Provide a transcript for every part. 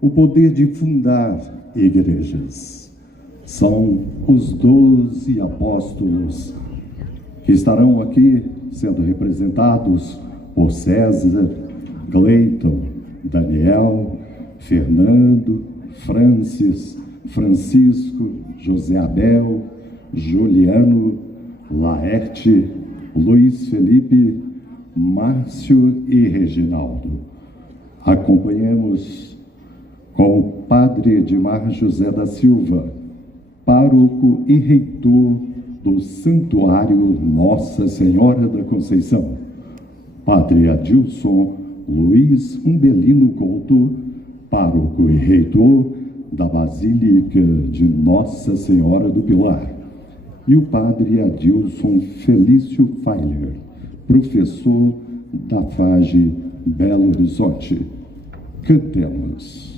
o poder de fundar igrejas. São os 12 apóstolos que estarão aqui sendo representados por César, Cleiton, Daniel, Fernando, Francisco, José Abel, Juliano, Laerte, Luiz Felipe, Márcio e Reginaldo. Acompanhemos com o Padre Edmar José da Silva, pároco e reitor do Santuário Nossa Senhora da Conceição, Padre Adilson Luiz Umbelino Couto, pároco e reitor da Basílica de Nossa Senhora do Pilar, e o Padre Adilson Felício Feiler, professor da FAGE Belo Horizonte. Cantemos.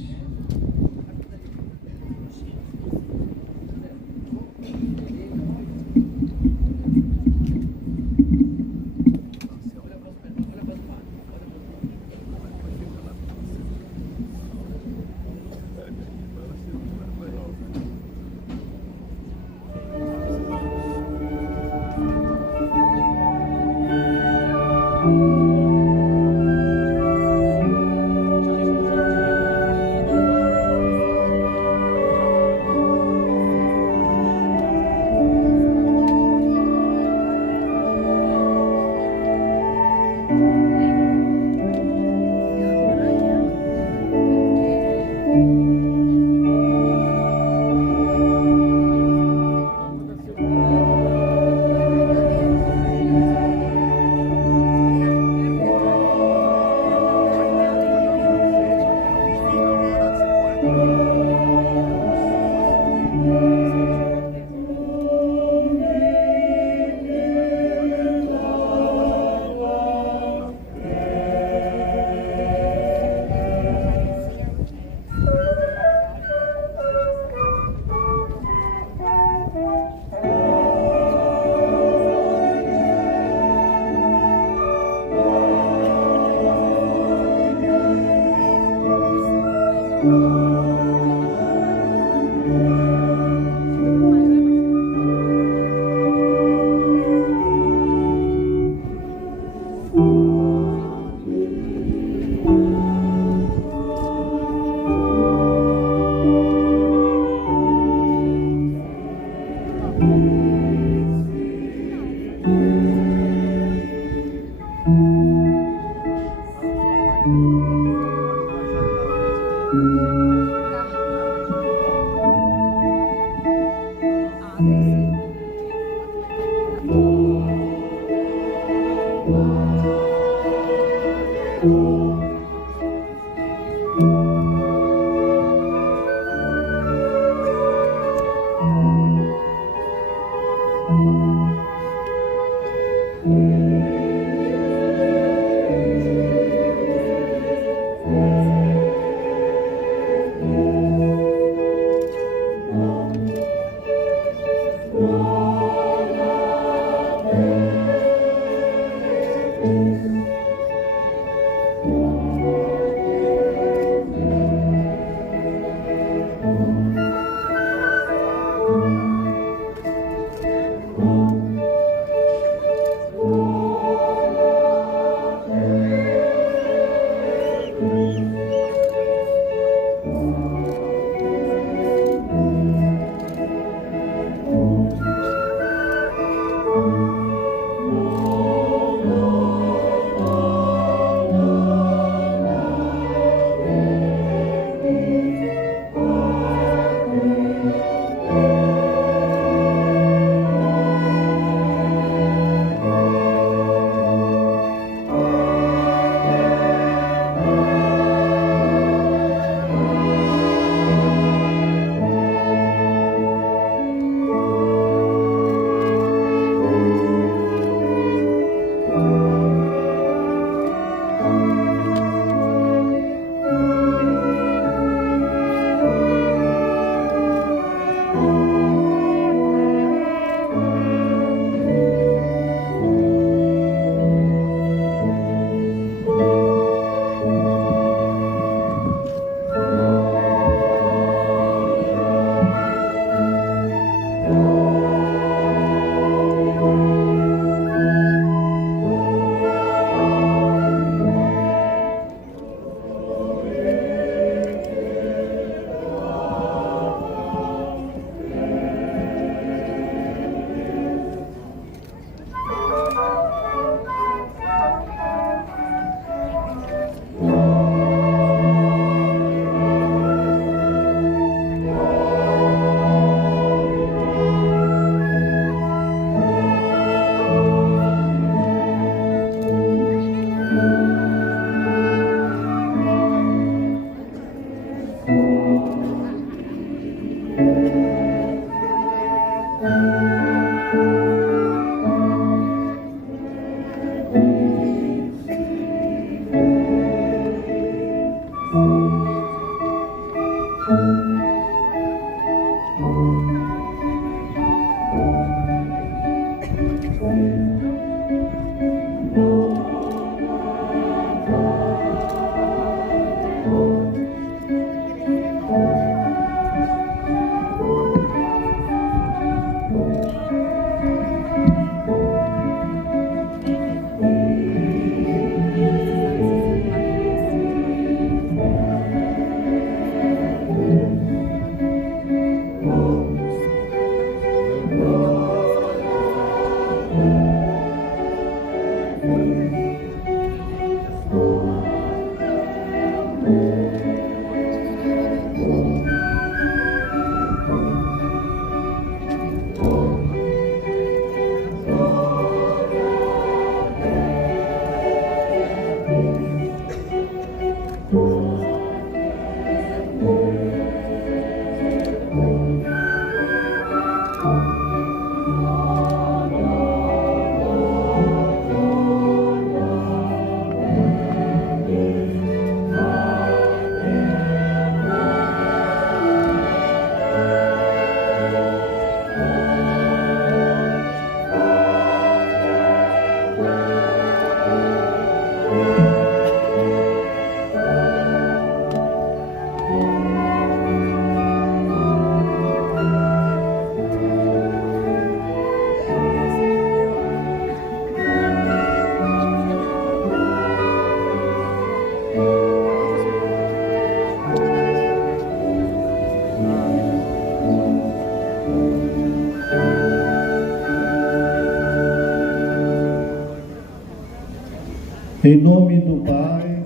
Em nome do Pai,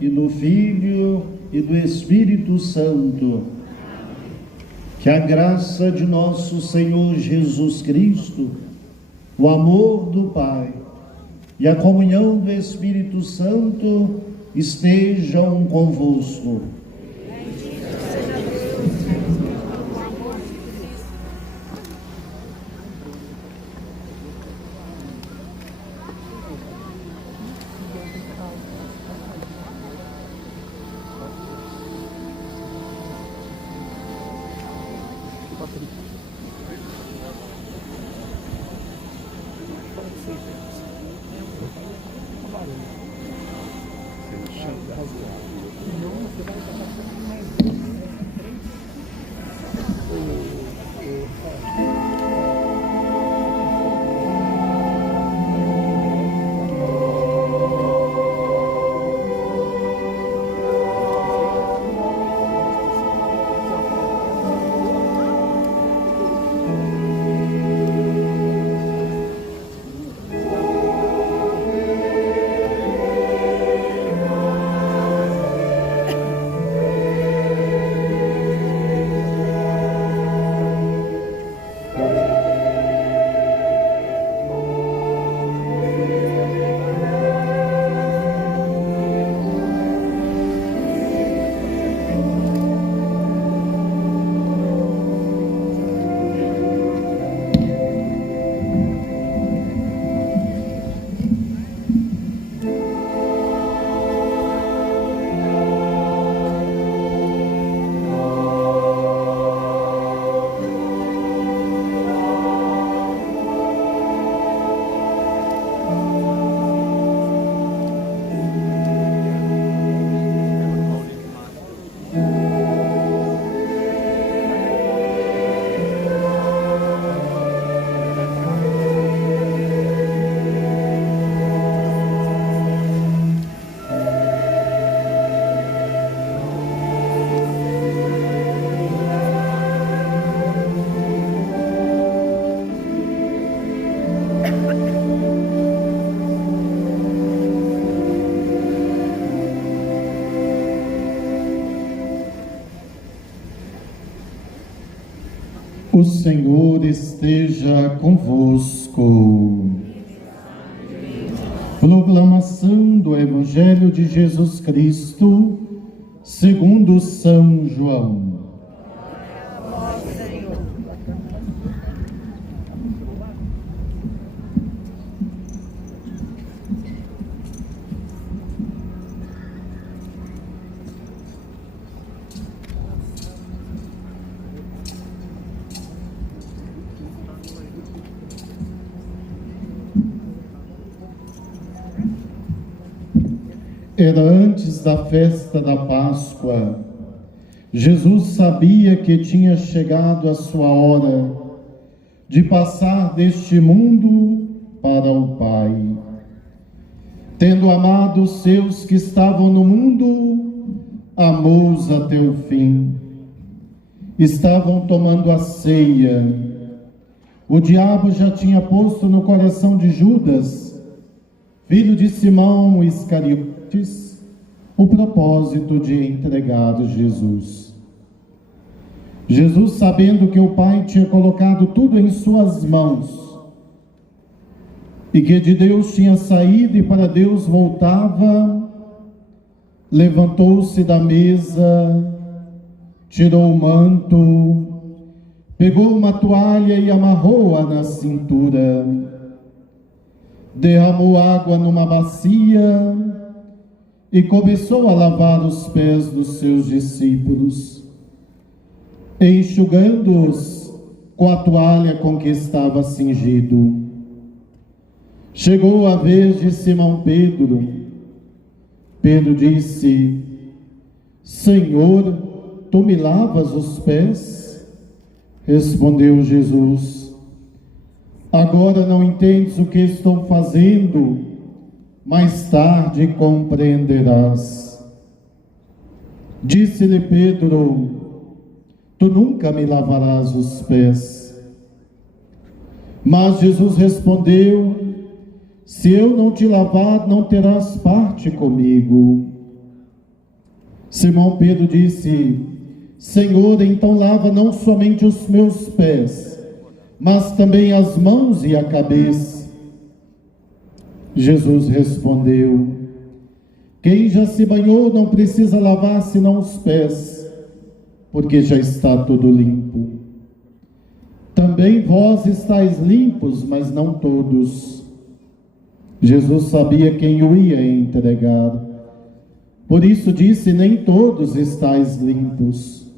e do Filho, e do Espírito Santo, que a graça de nosso Senhor Jesus Cristo, o amor do Pai e a comunhão do Espírito Santo estejam convosco. O Senhor esteja convosco. Proclamação do Evangelho de Jesus Cristo, segundo São João. Era antes da festa da Páscoa. Jesus sabia que tinha chegado a sua hora de passar deste mundo para o Pai. Tendo amado os seus que estavam no mundo, amou-os até o fim. Estavam tomando a ceia. O diabo já tinha posto no coração de Judas, filho de Simão Iscariotes, o propósito de entregar Jesus. Jesus, sabendo que o Pai tinha colocado tudo em suas mãos e que de Deus tinha saído e para Deus voltava, levantou-se da mesa, tirou o manto, pegou uma toalha e amarrou-a na cintura, derramou água numa bacia e começou a lavar os pés dos seus discípulos, enxugando-os com a toalha com que estava cingido. Chegou a vez de Simão Pedro. Pedro disse: Senhor, tu me lavas os pés? Respondeu Jesus: agora não entendes o que estou fazendo, mais tarde compreenderás. Disse-lhe Pedro: tu nunca me lavarás os pés. Mas Jesus respondeu: se eu não te lavar, não terás parte comigo. Simão Pedro disse: Senhor, então lava não somente os meus pés, mas também as mãos e a cabeça. Jesus respondeu: quem já se banhou não precisa lavar senão os pés, porque já está tudo limpo. Também vós estáis limpos, mas não todos. Jesus sabia quem o ia entregar. Por isso disse: nem todos estáis limpos.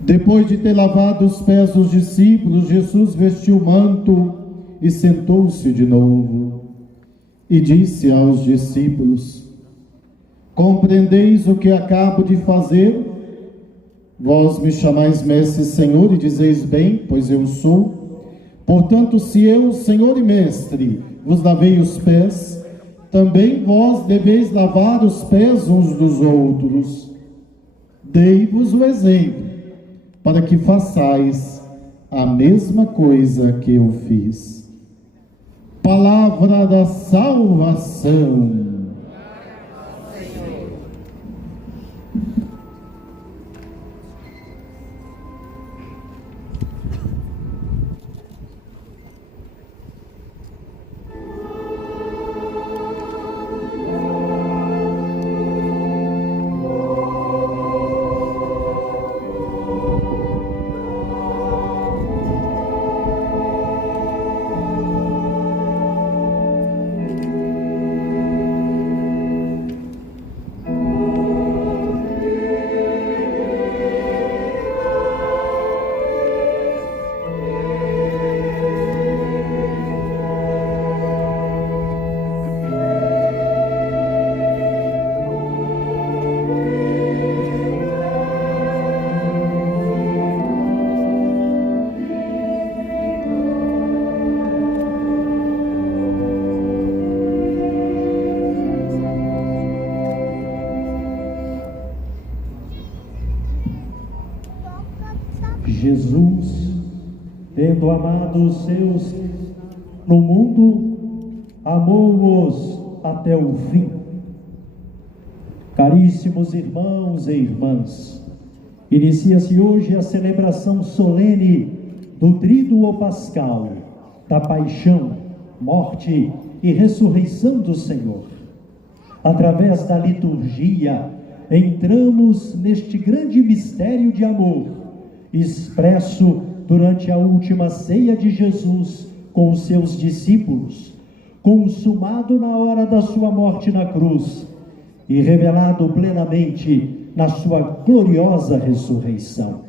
Depois de ter lavado os pés dos discípulos, Jesus vestiu o manto e sentou-se de novo. E disse aos discípulos: compreendeis o que acabo de fazer? Vós me chamais mestre e Senhor, e dizeis bem, pois eu sou. Portanto, se eu, Senhor e mestre, vos lavei os pés, também vós deveis lavar os pés uns dos outros. Dei-vos o exemplo, para que façais a mesma coisa que eu fiz. Palavra da salvação. Jesus, tendo amado os seus no mundo, amou-os até o fim. Caríssimos irmãos e irmãs, inicia-se hoje a celebração solene do Tríduo Pascal, da paixão, morte e ressurreição do Senhor. Através da liturgia, entramos neste grande mistério de amor, expresso durante a última ceia de Jesus com os seus discípulos, consumado na hora da sua morte na cruz e revelado plenamente na sua gloriosa ressurreição.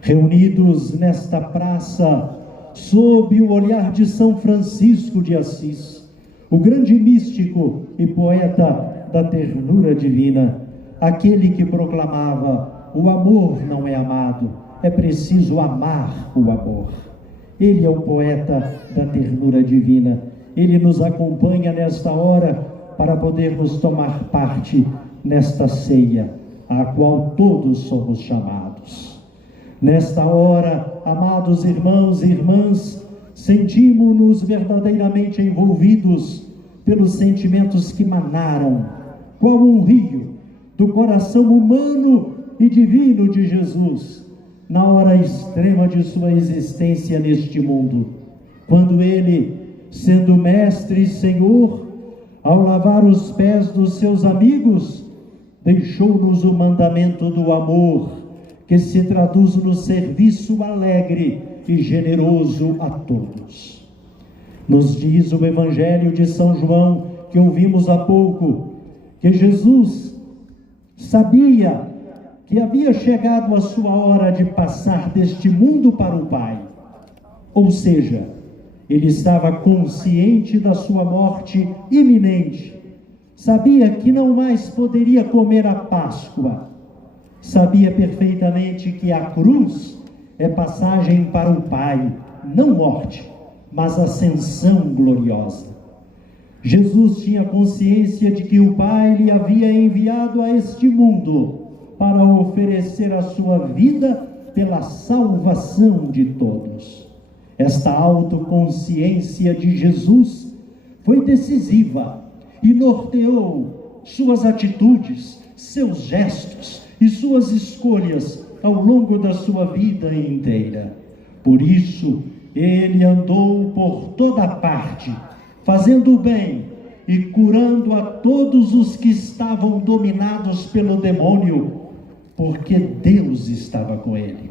Reunidos nesta praça, sob o olhar de São Francisco de Assis, o grande místico e poeta da ternura divina, aquele que proclamava: o amor não é amado, é preciso amar o amor. Ele é o poeta da ternura divina. Ele nos acompanha nesta hora para podermos tomar parte nesta ceia, a qual todos somos chamados. Nesta hora, amados irmãos e irmãs, sentimos-nos verdadeiramente envolvidos pelos sentimentos que manaram, qual um rio, do coração humano e divino de Jesus, na hora extrema de sua existência neste mundo, quando ele, sendo mestre e Senhor, ao lavar os pés dos seus amigos, deixou-nos o mandamento do amor, que se traduz no serviço alegre e generoso a todos. Nos diz o Evangelho de São João, que ouvimos há pouco, que Jesus sabia que havia chegado a sua hora de passar deste mundo para o Pai. Ou seja, ele estava consciente da sua morte iminente. Sabia que não mais poderia comer a Páscoa, Sabia perfeitamente que a cruz é passagem para o Pai, não morte, mas ascensão gloriosa. Jesus tinha consciência de que o Pai lhe havia enviado a este mundo para oferecer a sua vida pela salvação de todos. Esta autoconsciência de Jesus foi decisiva e norteou suas atitudes, seus gestos e suas escolhas ao longo da sua vida inteira. Por isso, ele andou por toda parte, fazendo o bem e curando a todos os que estavam dominados pelo demônio, porque Deus estava com ele.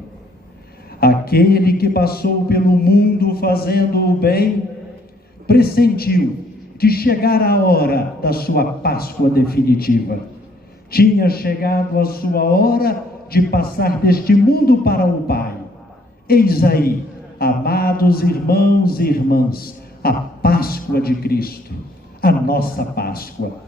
Aquele que passou pelo mundo fazendo o bem, pressentiu que chegara a hora da sua Páscoa definitiva. Tinha chegado a sua hora de passar deste mundo para o Pai. Eis aí, amados irmãos e irmãs, a Páscoa de Cristo, a nossa Páscoa.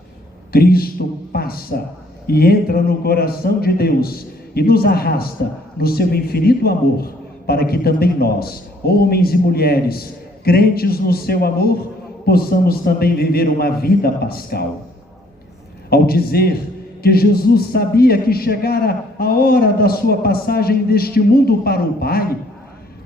Cristo passa e entra no coração de Deus e nos arrasta no seu infinito amor, para que também nós, homens e mulheres, crentes no seu amor, possamos também viver uma vida pascal. Ao dizer que Jesus sabia que chegara a hora da sua passagem deste mundo para o Pai,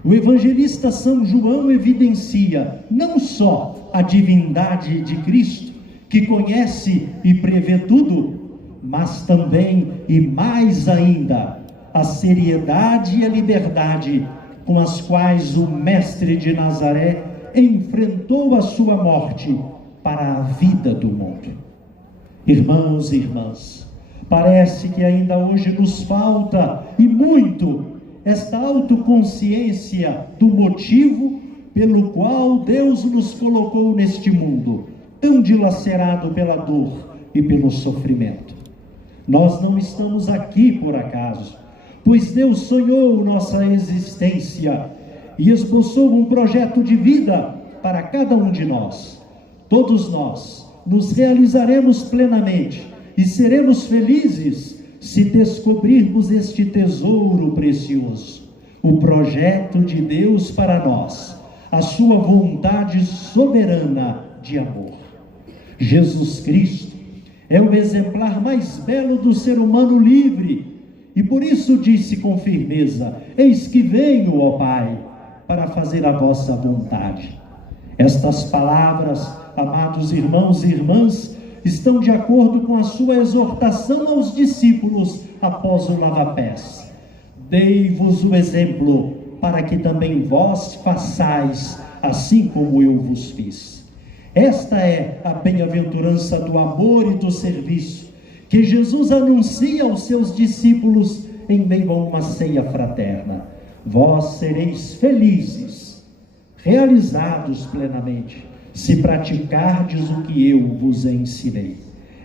o evangelista São João evidencia não só a divindade de Cristo, que conhece e prevê tudo, mas também e mais ainda a seriedade e a liberdade com as quais o Mestre de Nazaré enfrentou a sua morte para a vida do mundo. Irmãos e irmãs, parece que ainda hoje nos falta, e muito, esta autoconsciência do motivo pelo qual Deus nos colocou neste mundo, tão dilacerado pela dor e pelo sofrimento. Nós não estamos aqui por acaso, pois Deus sonhou nossa existência e esboçou um projeto de vida para cada um de nós. Todos nós nos realizaremos plenamente e seremos felizes se descobrirmos este tesouro precioso, o projeto de Deus para nós, a sua vontade soberana de amor. Jesus Cristo é o exemplar mais belo do ser humano livre, e por isso disse com firmeza: eis que venho, ó Pai, para fazer a vossa vontade. Estas palavras, amados irmãos e irmãs, estão de acordo com a sua exortação aos discípulos após o lava-pés. Dei-vos o exemplo, para que também vós façais assim como eu vos fiz. Esta é a bem-aventurança do amor e do serviço que Jesus anuncia aos seus discípulos em meio a uma ceia fraterna. Vós sereis felizes, realizados plenamente, se praticardes o que eu vos ensinei.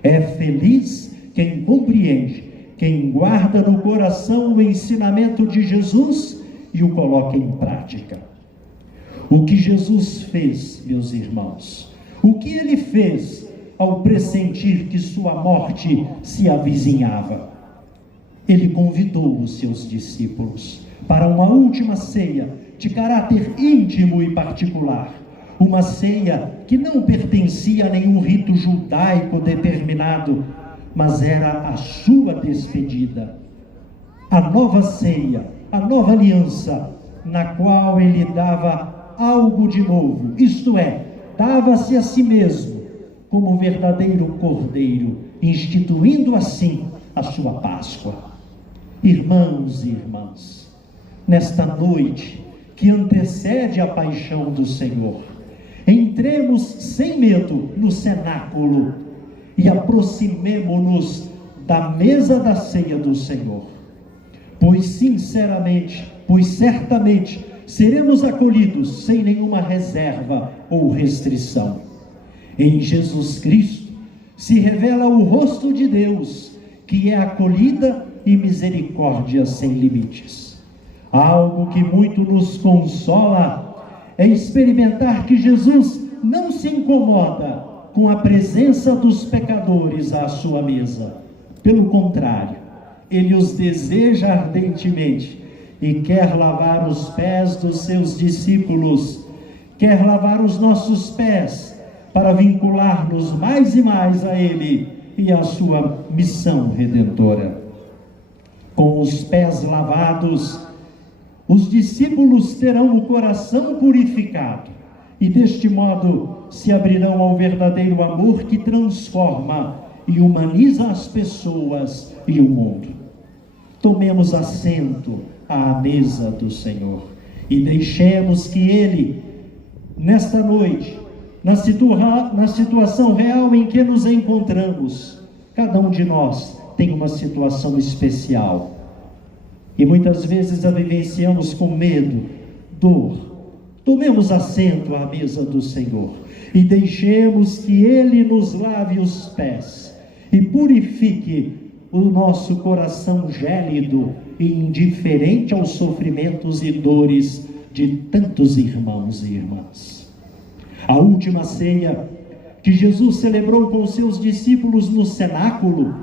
É feliz quem compreende, quem guarda no coração o ensinamento de Jesus e o coloca em prática. O que Jesus fez, meus irmãos, o que ele fez ao pressentir que sua morte se avizinhava? Ele convidou os seus discípulos para uma última ceia de caráter íntimo e particular, uma ceia que não pertencia a nenhum rito judaico determinado, mas era a sua despedida, a nova ceia, a nova aliança, na qual ele dava algo de novo, isto é, dava-se a si mesmo como verdadeiro cordeiro, instituindo assim a sua Páscoa. Irmãos e irmãs, nesta noite que antecede a paixão do Senhor, entremos sem medo no cenáculo e aproximemo-nos da mesa da ceia do Senhor, pois certamente seremos acolhidos sem nenhuma reserva ou restrição. Em Jesus Cristo se revela o rosto de Deus, que é acolhida e misericórdia sem limites. Algo que muito nos consola é experimentar que Jesus não se incomoda com a presença dos pecadores à sua mesa. Pelo contrário, Ele os deseja ardentemente e quer lavar os pés dos seus discípulos, quer lavar os nossos pés para vincular-nos mais e mais a Ele e à sua missão redentora. Com os pés lavados, os discípulos terão o coração purificado e deste modo se abrirão ao verdadeiro amor que transforma e humaniza as pessoas e o mundo. Tomemos assento à mesa do Senhor e deixemos que Ele, nesta noite, na situação real em que nos encontramos, cada um de nós tem uma situação especial e muitas vezes a vivenciamos com medo, dor. Tomemos assento à mesa do Senhor e deixemos que Ele nos lave os pés e purifique o nosso coração gélido e indiferente aos sofrimentos e dores de tantos irmãos e irmãs. A última ceia que Jesus celebrou com seus discípulos no cenáculo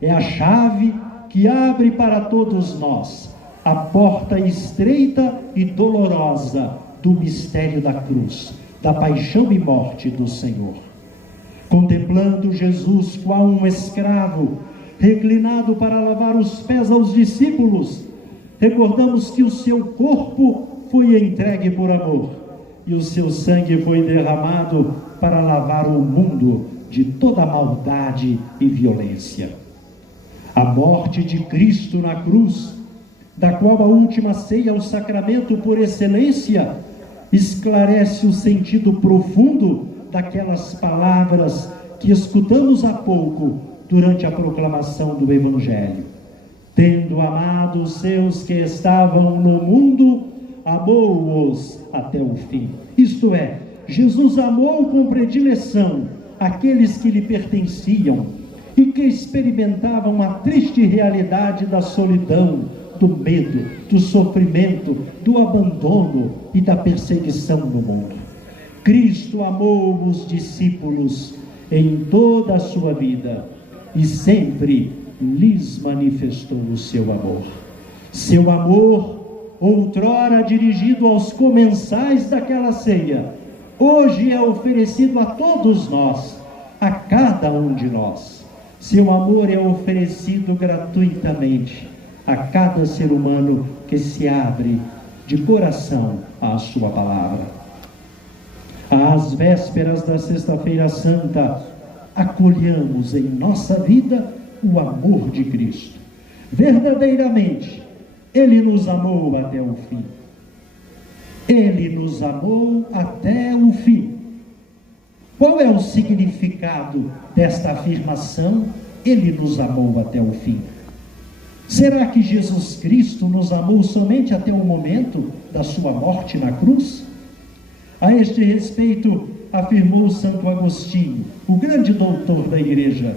é a chave que abre para todos nós a porta estreita e dolorosa do mistério da cruz, da paixão e morte do Senhor. Contemplando Jesus qual um escravo reclinado para lavar os pés aos discípulos, recordamos que o seu corpo foi entregue por amor e o seu sangue foi derramado para lavar o mundo de toda maldade e violência. A morte de Cristo na cruz, da qual a última ceia é o sacramento por excelência, esclarece o sentido profundo daquelas palavras que escutamos há pouco durante a proclamação do Evangelho. Tendo amado os seus que estavam no mundo, amou-os até o fim. Isto é, Jesus amou com predileção aqueles que lhe pertenciam e que experimentavam a triste realidade da solidão, do medo, do sofrimento, do abandono e da perseguição no mundo. Cristo amou os discípulos em toda a sua vida e sempre lhes manifestou o seu amor. Seu amor, outrora dirigido aos comensais daquela ceia, hoje é oferecido a todos nós, a cada um de nós. Seu amor é oferecido gratuitamente a cada ser humano que se abre de coração à sua palavra. Às vésperas da Sexta-feira Santa, acolhamos em nossa vida o amor de Cristo. Verdadeiramente, Ele nos amou até o fim. Ele nos amou até o fim. Qual é o significado desta afirmação? Ele nos amou até o fim. Será que Jesus Cristo nos amou somente até o momento da sua morte na cruz? A este respeito, afirmou Santo Agostinho, o grande doutor da Igreja: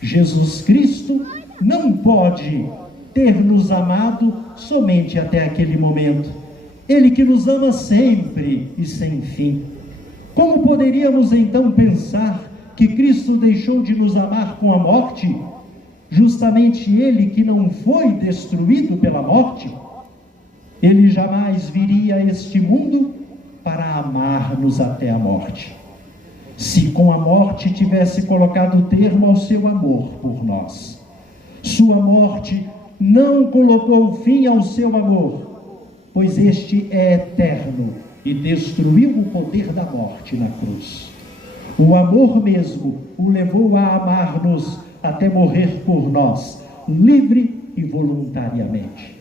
Jesus Cristo não pode ter nos amado somente até aquele momento. Ele que nos ama sempre e sem fim. Como poderíamos então pensar que Cristo deixou de nos amar com a morte? Justamente Ele que não foi destruído pela morte, Ele jamais viria a este mundo para amar-nos até a morte. Se com a morte tivesse colocado termo ao seu amor por nós, sua morte não colocou fim ao seu amor, pois este é eterno e destruiu o poder da morte na cruz. O amor mesmo o levou a amar-nos até morrer por nós, livre e voluntariamente.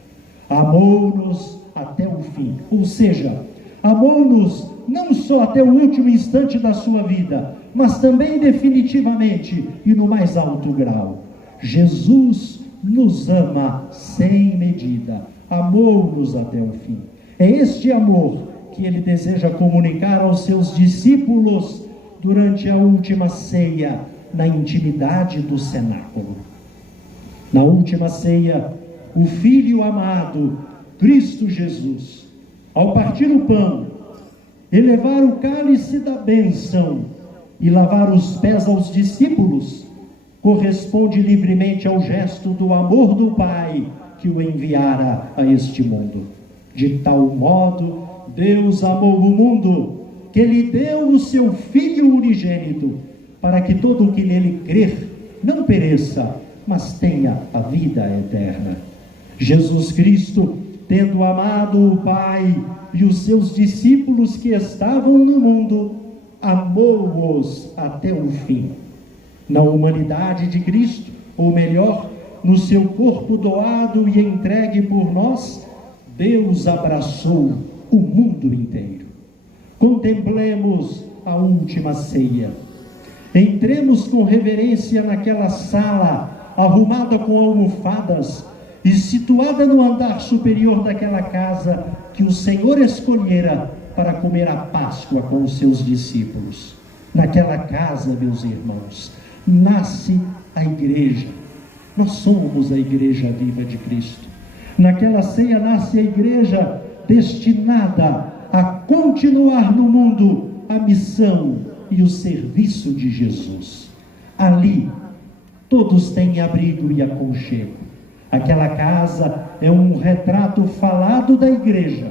Amou-nos até o fim, ou seja, amou-nos não só até o último instante da sua vida, mas também definitivamente e no mais alto grau. Jesus nos ama sem medida, amou-nos até o fim. É este amor que Ele deseja comunicar aos seus discípulos durante a última ceia, na intimidade do cenáculo. Na última ceia, o Filho amado, Cristo Jesus, ao partir o pão, elevar o cálice da bênção e lavar os pés aos discípulos, corresponde livremente ao gesto do amor do Pai que o enviara a este mundo. De tal modo, Deus amou o mundo, que lhe deu o seu Filho unigênito, para que todo o que nele crer não pereça, mas tenha a vida eterna. Jesus Cristo, tendo amado o Pai e os seus discípulos que estavam no mundo, amou-os até o fim. Na humanidade de Cristo, ou melhor, no seu corpo doado e entregue por nós, Deus abraçou o mundo inteiro. Contemplemos a última ceia. Entremos com reverência naquela sala arrumada com almofadas e situada no andar superior daquela casa que o Senhor escolhera para comer a Páscoa com os seus discípulos. Naquela casa, meus irmãos, nasce a igreja. Nós somos a igreja viva de Cristo. Naquela ceia nasce a igreja destinada a continuar no mundo a missão e o serviço de Jesus. Ali, todos têm abrigo e aconchego. Aquela casa é um retrato falado da igreja,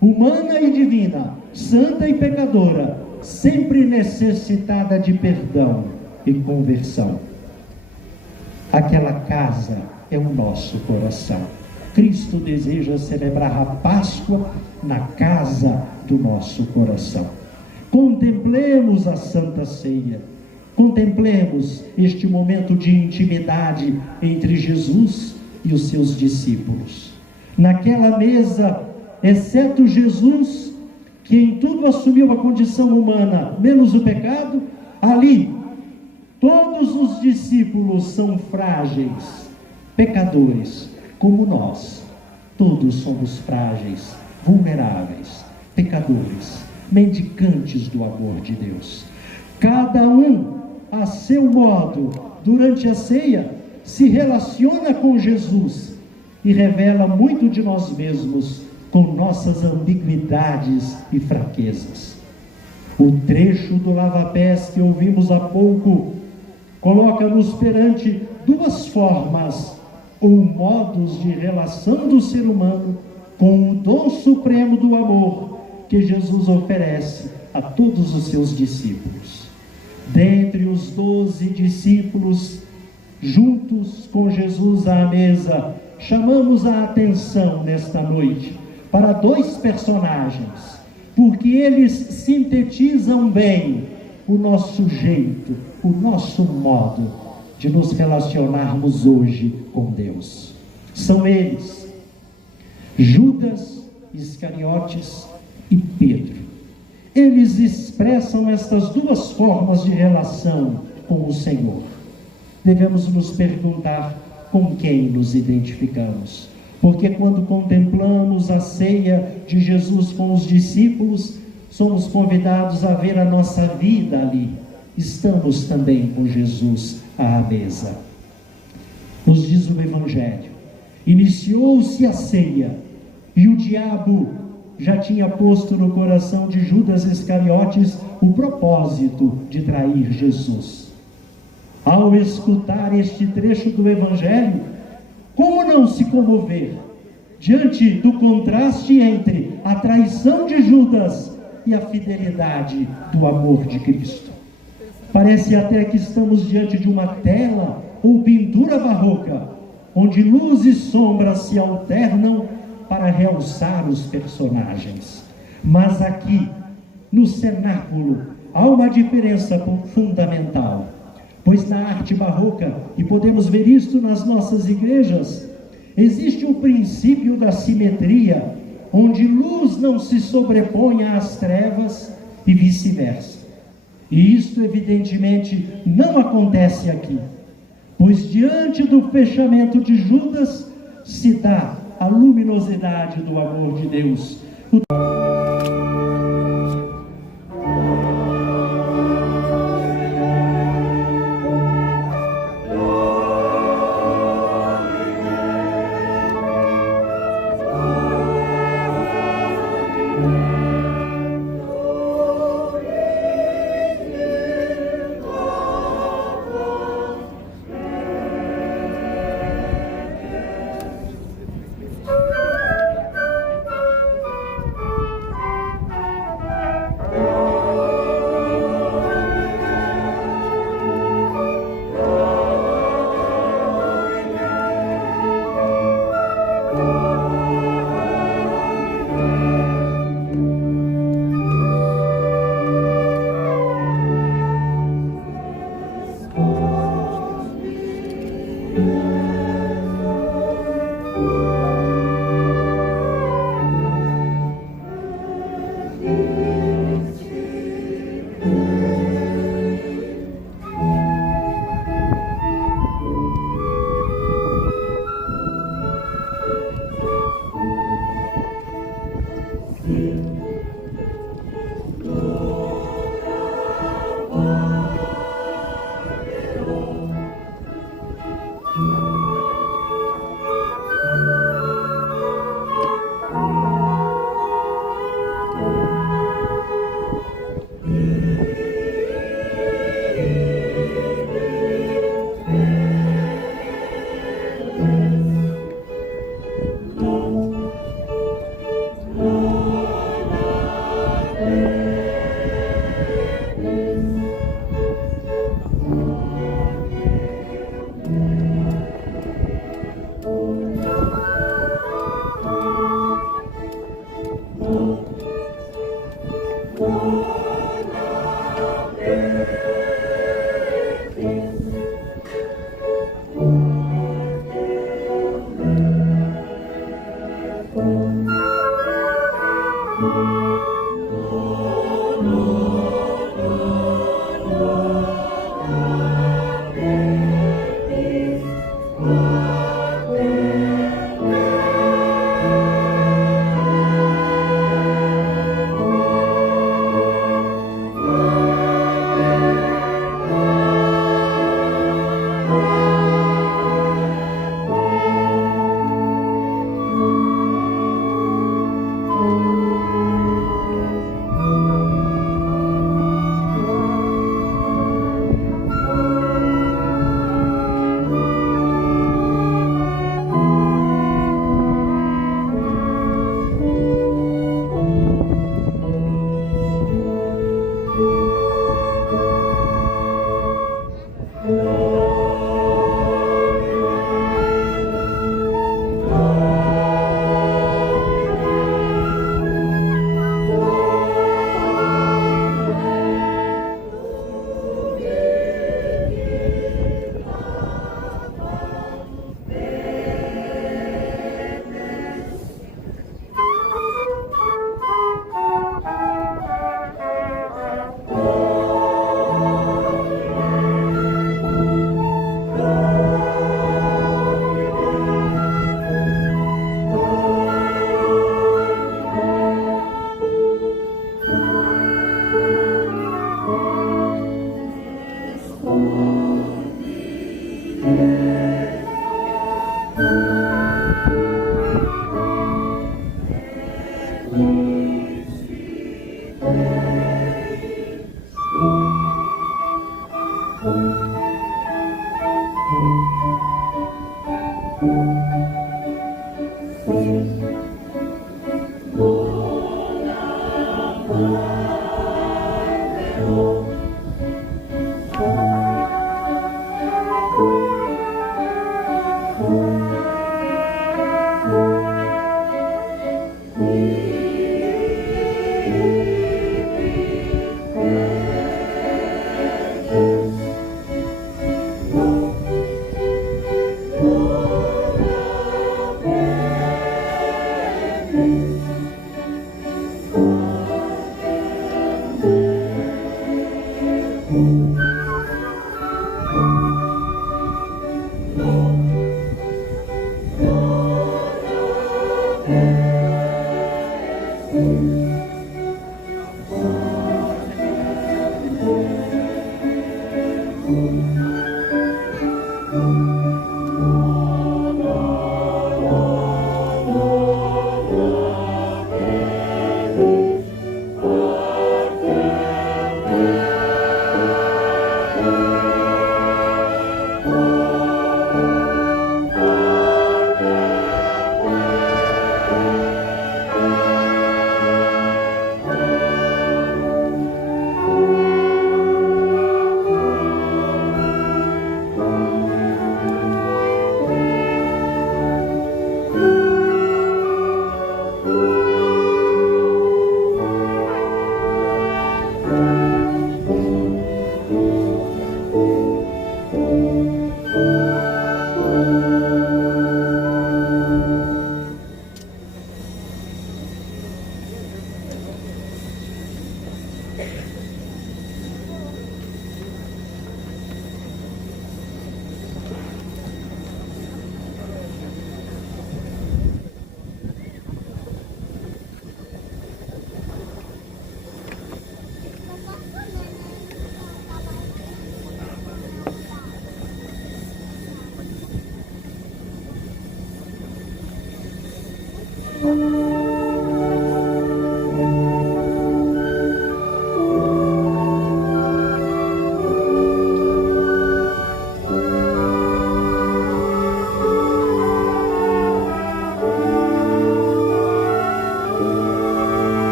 humana e divina, santa e pecadora, sempre necessitada de perdão e conversão. Aquela casa é o nosso coração. Cristo deseja celebrar a Páscoa na casa do nosso coração. Contemplemos a Santa Ceia. Contemplemos este momento de intimidade entre Jesus e os seus discípulos. Naquela mesa, exceto Jesus, que em tudo assumiu a condição humana, menos o pecado, ali, todos os discípulos são frágeis, pecadores, como nós. Todos somos frágeis, vulneráveis, pecadores, mendicantes do amor de Deus. Cada um, a seu modo, durante a ceia, se relaciona com Jesus e revela muito de nós mesmos com nossas ambiguidades e fraquezas. O trecho do lava-pés que ouvimos há pouco coloca-nos perante duas formas ou modos de relação do ser humano com o dom supremo do amor que Jesus oferece a todos os seus discípulos. Dentre os 12 discípulos, juntos com Jesus à mesa, chamamos a atenção nesta noite para dois personagens, porque eles sintetizam bem o nosso jeito, o nosso modo de nos relacionarmos hoje com Deus. São eles, Judas Iscariotes e Pedro. Eles expressam estas duas formas de relação com o Senhor. Devemos nos perguntar com quem nos identificamos, porque quando contemplamos a ceia de Jesus com os discípulos, somos convidados a ver a nossa vida ali. Estamos também com Jesus à mesa. Nos diz o Evangelho, iniciou-se a ceia e o diabo já tinha posto no coração de Judas Iscariotes o propósito de trair Jesus. Ao escutar este trecho do Evangelho, como não se comover diante do contraste entre a traição de Judas e a fidelidade do amor de Cristo? Parece até que estamos diante de uma tela ou pintura barroca, onde luz e sombra se alternam para realçar os personagens. Mas aqui, no cenáculo, há uma diferença fundamental, pois na arte barroca, e podemos ver isto nas nossas igrejas, existe o princípio da simetria, onde luz não se sobrepõe às trevas e vice-versa. E isto evidentemente não acontece aqui, pois diante do fechamento de Judas se dá a luminosidade do amor de Deus.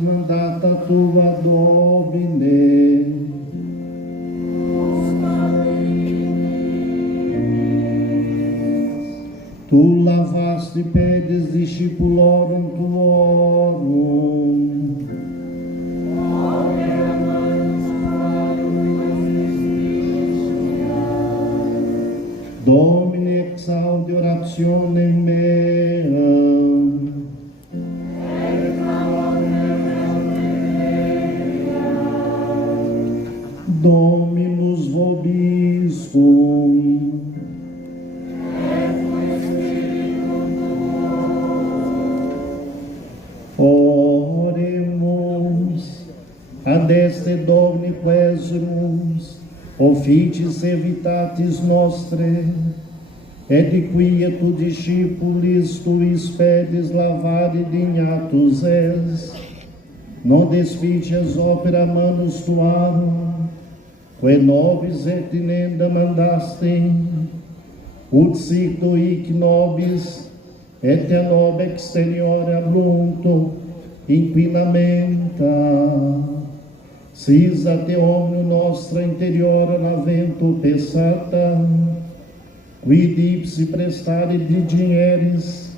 mandata tua Domine. Tu lavaste pedes discipulorum tuorum. Domine exaudi orationem meam. Dominus vobiscum. Oremus, adeste Domini quesumus, officis evitatis nostre, et quia tu discipulis tuis pedes lavare dignatus es, non despices opera manus tuarum, que nobis et inenda mandaste, ut sic hic nobis, et a nobe exteriore abrunto inquinamenta, sis a te omnium nostra interiora navento pessata, quid ipsi prestare dignieris,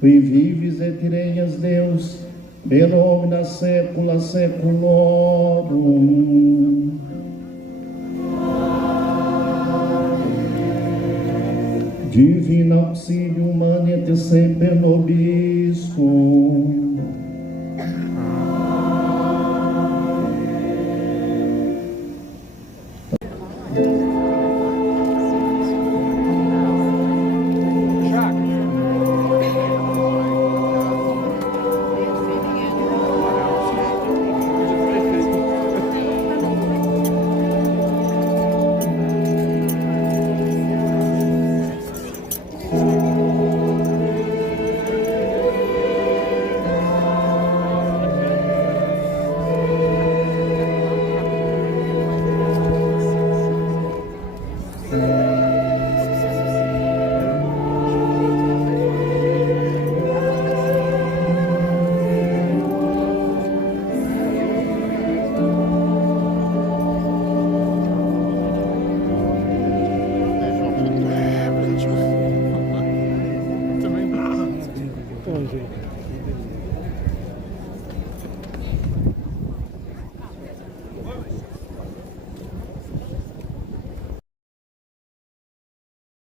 qui vivis et regnas Deus, per omnia saecula saeculorum. Divino auxilio humani et semper nobiscum.